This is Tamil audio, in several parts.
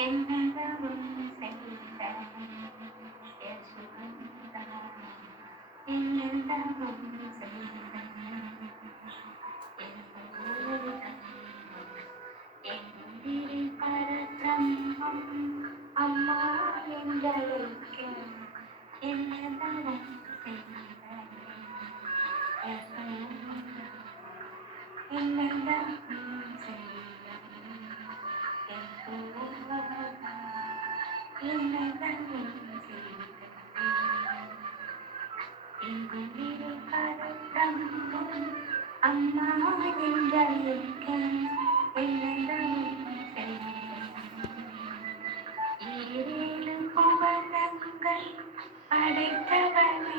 என்னதவம் செய்தனை யசோதா என்னதவம் செய்தனை யசோதா எந்திரி பரபிரம்மம் அம்மா எங்களுக்கு என்னதவம் செய்தனை யசோதா என்னதவம் செய்தனை யசோதா என்னதவம் செய்தனை எந்திரி பரபிரம்மம் அம்மா எங்களுக்கு என்னதவம் செய்தனை ஈரேழு புவனங்கள் படைத்தவனே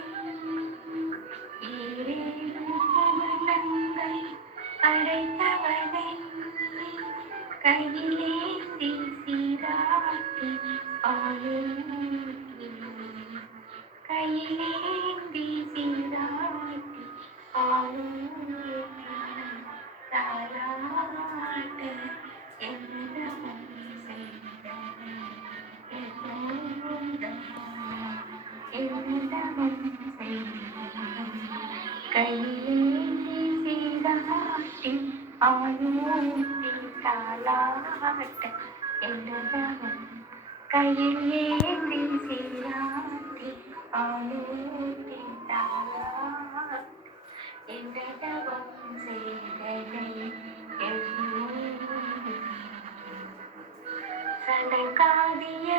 ஈரேழு புவனங்கள் படைத்தவனே கையிலே சீராட்டி ஆளுநே கையிலே சீராட்டி ஆளுநே தாராட்ட என்னதவம் செய்தனை யசோதா என்னதவம் செய்தனை கையிலே சீராட்டி ஆளுநே தாலாட்ட என்னதவம் கையில் ஏந்தி சீராட்டி ஆளுநே தாலாட்ட என்னதவம் செய்தனை யசோதா சனகாதிய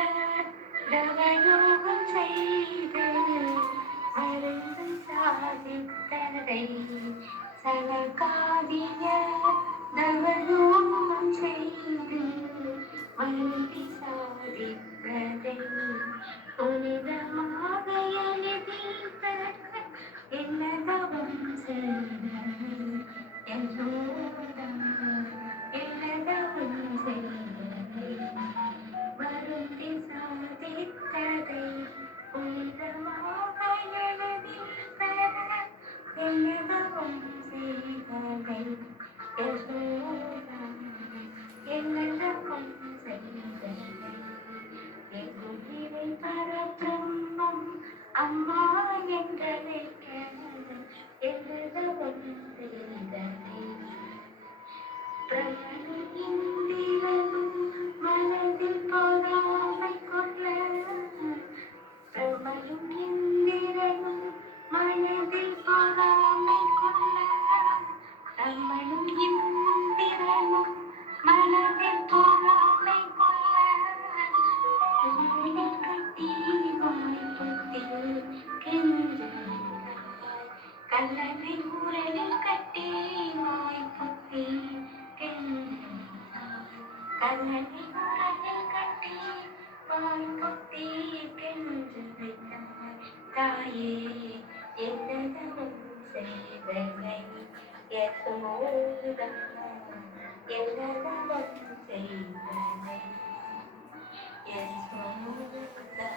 தவயோகம் செய்து மருந்து சாதித்ததை சனகாதிய தவயோகம் செய்து மருந்து சாதித்ததை புனிதமாக எழுதித்த என்னதவம் செய்தனை யசோதா என்னதவம் செய்தனை வருந்தி சாதித்ததை புனிதமாக எழுதித்த என்னதவம் செய்தனை யசோதா என்னதவம் செய்தனை எங்குதிரை பரபிரம்மம் அம்மா என்றழைக்க என்னதவம் செய்தனை பிரமனும் இந்திரனும் மனதில் பொறாமை கொள்ள பிரமனும் இந்திரனும் மனதில் பொறாமை கொள்ள பிரமனும் இந்திரனும் மனதில் பொறாமை கொள்ள ஊரில் கட்டி வாய்ப்புத்தில் கெஞ்சுகிறாய் கல்லறை ஊரில் கட்டி வாய்ப்புத்தில் கெஞ்சுகிறாய் கல்லறை ஊரில் கட்டி வாய்ப்புத்தி கெஞ்சுகிறாய் தாயே என்னதவம் செய்தனை யசோதா என்னதவம் செய்தனை யசோதா